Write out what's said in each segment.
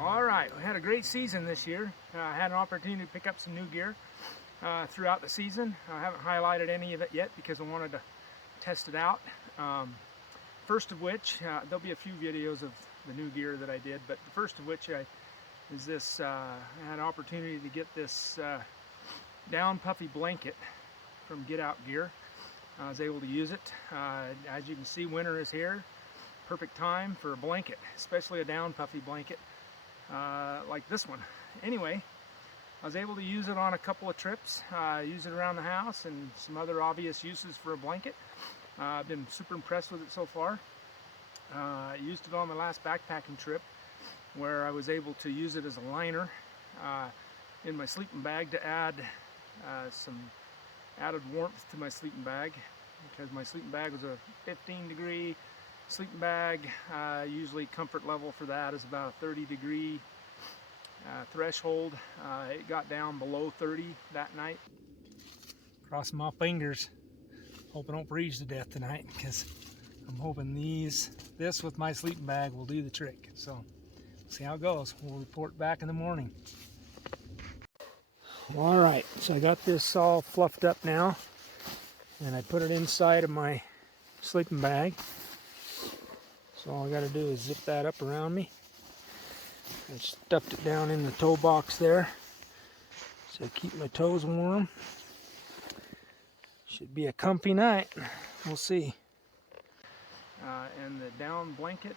All right, we had a great season this year. I had an opportunity to pick up some new gear throughout the season. I haven't highlighted any of it yet because I wanted to test it out. First of which, there'll be a few videos of the new gear that I did, but the first of which is this, I had an opportunity to get this Down Puffy Blanket from getoutgear. I was able to use it. As you can see, winter is here. Perfect time for a blanket, especially a down puffy blanket like this one. Anyway, I was able to use it on a couple of trips, use it around the house and some other obvious uses for a blanket. I've been super impressed with it so far. I used it on my last backpacking trip where I was able to use it as a liner in my sleeping bag to add some added warmth to my sleeping bag, because my sleeping bag was a 15-degree sleeping bag. Usually comfort level for that is about a 30-degree threshold. It got down below 30 that night. Crossing my fingers, hoping I don't freeze to death tonight, because I'm hoping this with my sleeping bag will do the trick. So see how it goes. We'll report back in the morning. All right, so I got this all fluffed up now, and I put it inside of my sleeping bag. So all I got to do is zip that up around me. I stuffed it down in the toe box there, so I keep my toes warm. Should be a comfy night. We'll see. And the down blanket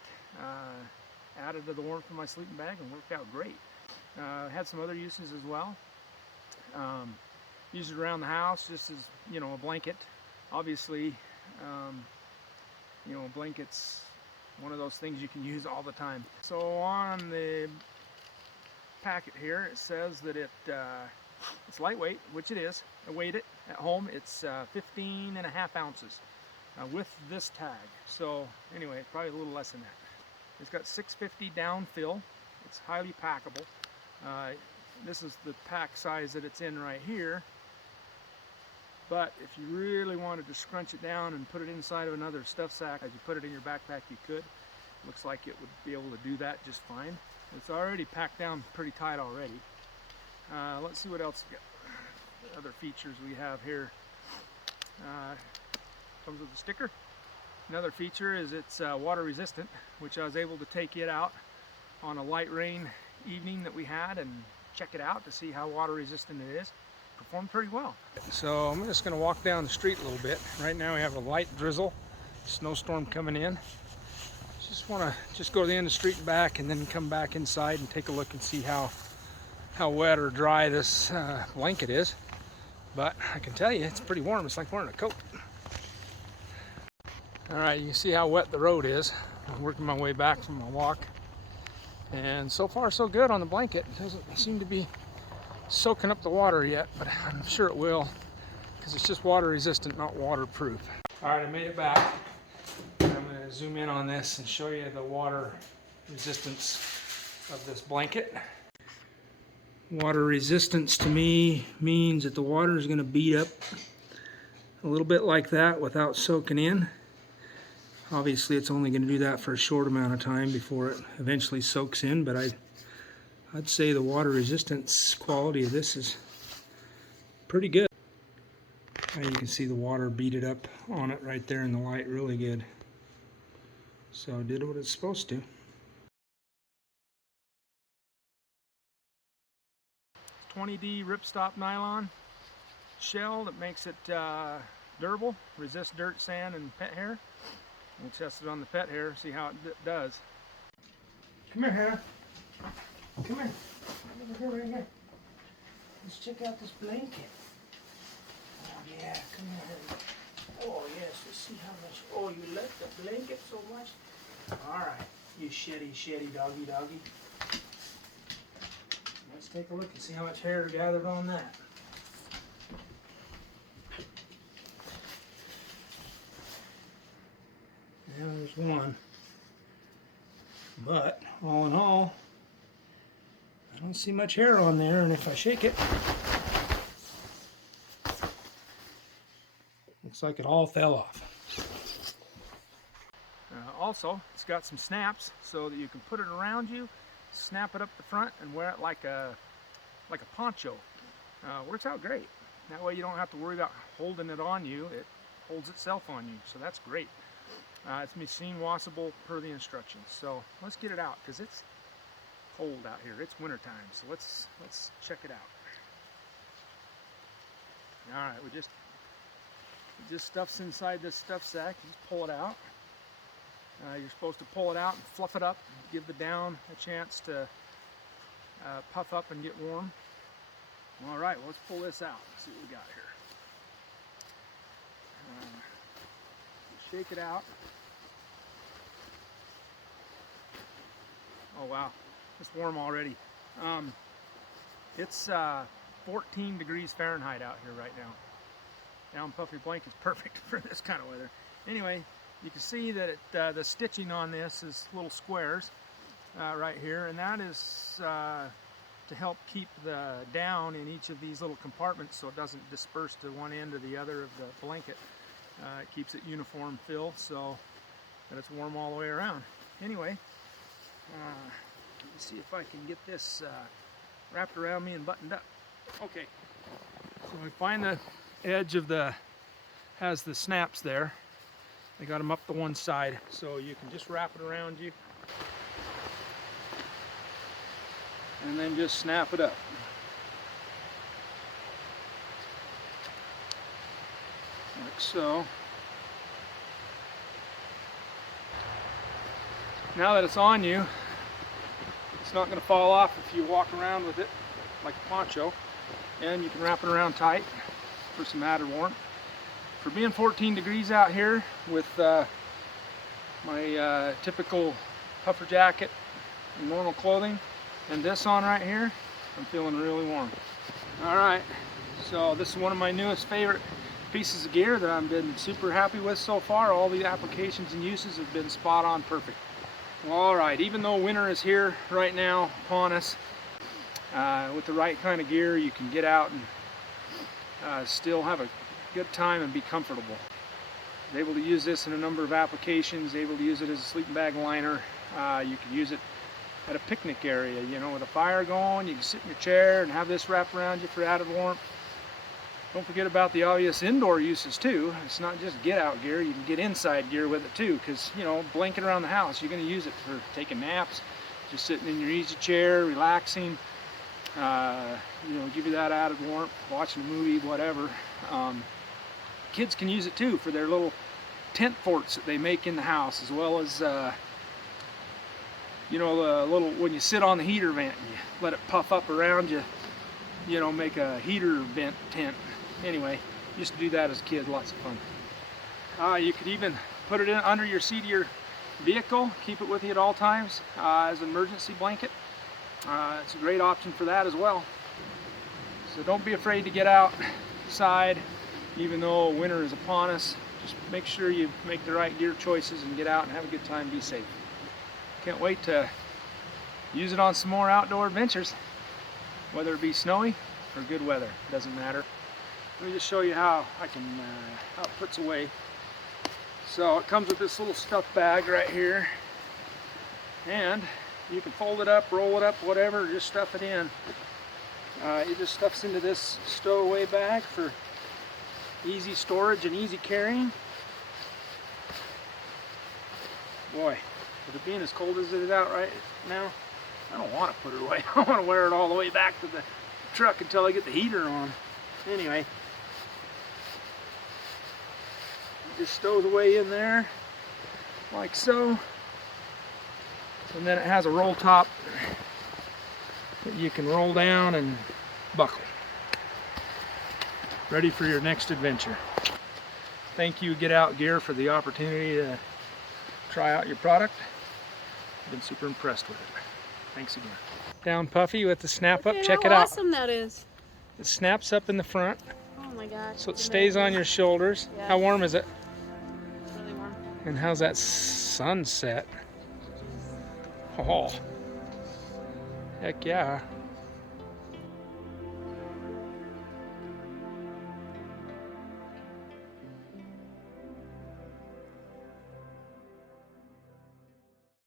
added to the warmth of my sleeping bag and worked out great. Had some other uses as well. Use it around the house just as, a blanket. Obviously, a blanket's one of those things you can use all the time. So on the packet here, it says that it's lightweight, which it is. I weighed it at home. It's 15 and a half ounces with this tag. So anyway, probably a little less than that. It's got 650 down fill. It's highly packable. This is the pack size that it's in right here. But if you really wanted to scrunch it down and put it inside of another stuff sack, as you put it in your backpack, you could. Looks like it would be able to do that just fine. It's already packed down pretty tight already. Let's see what else we got. Other features we have here. Comes with a sticker. Another feature is it's water resistant, which I was able to take it out on a light rain evening that we had and check it out to see how water resistant it is. Performed pretty well. So I'm just going to walk down the street a little bit. Right now we have a light drizzle, snowstorm coming in. Just want to go to the end of the street and back, and then come back inside and take a look and see how wet or dry this blanket is. But I can tell you it's pretty warm. It's like wearing a coat. All right, you can see how wet the road is. I'm working my way back from my walk, and so far so good on the blanket. It doesn't seem to be soaking up the water yet, but I'm sure it will, because it's just water resistant, not waterproof. All right, I made it back. I'm going to zoom in on this and show you the water resistance of this blanket. Water resistance to me means that the water is going to beat up a little bit like that without soaking in. Obviously it's only going to do that for a short amount of time before it eventually soaks in, but I'd say the water resistance quality of this is pretty good. Now you can see the water beat it up on it right there in the light really good. So it did what it's supposed to. 20D ripstop nylon shell that makes it durable, resist dirt, sand, and pet hair. We'll test it on the pet hair, see how it does. Come here, Hannah. Come here. Over here, right here. Let's check out this blanket. Oh yeah, come here. Oh yes, let's see how much. Oh, you like the blanket so much? Alright, you shitty doggy. Let's take a look and see how much hair gathered on that. There's one. But all in all, I don't see much hair on there, and if I shake it, looks like it all fell off. Also, it's got some snaps so that you can put it around you snap it up the front and wear it like a poncho. Works out great. That way you don't have to worry about holding it on you. It holds itself on you, so that's great. It's machine washable per the instructions. So let's get it out because it's cold out here. It's winter time, so let's check it out. All right, it just stuffs inside this stuff sack. You just pull it out. You're supposed to pull it out and fluff it up, give the down a chance to puff up and get warm. All right, well, let's pull this out. Let's see what we got here. Shake it out. Oh wow, it's warm already. It's 14 degrees Fahrenheit out here right now. Down Puffy Blanket is perfect for this kind of weather. Anyway, you can see that the stitching on this is little squares right here, and that is to help keep the down in each of these little compartments so it doesn't disperse to one end or the other of the blanket. It keeps it uniform fill so that it's warm all the way around. Anyway, let me see if I can get this wrapped around me and buttoned up. Okay, so we find the edge of has the snaps there. I got them up the one side, so you can just wrap it around you and then just snap it up. Like so. Now that it's on you, it's not going to fall off if you walk around with it like a poncho, and you can wrap it around tight for some added warmth. For being 14 degrees out here with my typical puffer jacket and normal clothing and this on right here, I'm feeling really warm. Alright, so this is one of my newest favorite pieces of gear that I've been super happy with so far. All the applications and uses have been spot on perfect. Alright, even though winter is here right now upon us, with the right kind of gear you can get out and still have a good time and be comfortable. I'm able to use this in a number of applications, able to use it as a sleeping bag liner. You can use it at a picnic area, you know, with a fire going. You can sit in your chair and have this wrapped around you for added warmth. Don't forget about the obvious indoor uses too. It's not just get out gear, you can get inside gear with it too, because, you know, blanket around the house, you're going to use it for taking naps, just sitting in your easy chair, relaxing, you know, give you that added warmth, watching a movie, whatever. Kids can use it too for their little tent forts that they make in the house, as well as you know, the little, when you sit on the heater vent and you let it puff up around you, you know, make a heater vent tent. Anyway, used to do that as a kid, lots of fun. You could even put it in under your seat of your vehicle, keep it with you at all times as an emergency blanket. It's a great option for that as well. So don't be afraid to get outside, even though winter is upon us. Just make sure you make the right gear choices and get out and have a good time, be safe. Can't wait to use it on some more outdoor adventures, whether it be snowy or good weather, doesn't matter. Let me just show you how it puts away. So it comes with this little stuff bag right here, and you can fold it up, roll it up, whatever, just stuff it in. It just stuffs into this stowaway bag for easy storage and easy carrying. Boy, with it being as cold as it is out right now, I don't want to put it away. I want to wear it all the way back to the truck until I get the heater on. Anyway, it just stows away in there like so. And then it has a roll top that you can roll down and buckle. Ready for your next adventure. Thank you, Get Out Gear, for the opportunity to try out your product. I've been super impressed with it. Thanks again. Down Puffy with the snap up. Check it out. How awesome that is. It snaps up in the front. Oh my gosh. So it stays on your shoulders. Yeah. How warm is it? It's really warm. And how's that sunset? Oh, heck yeah.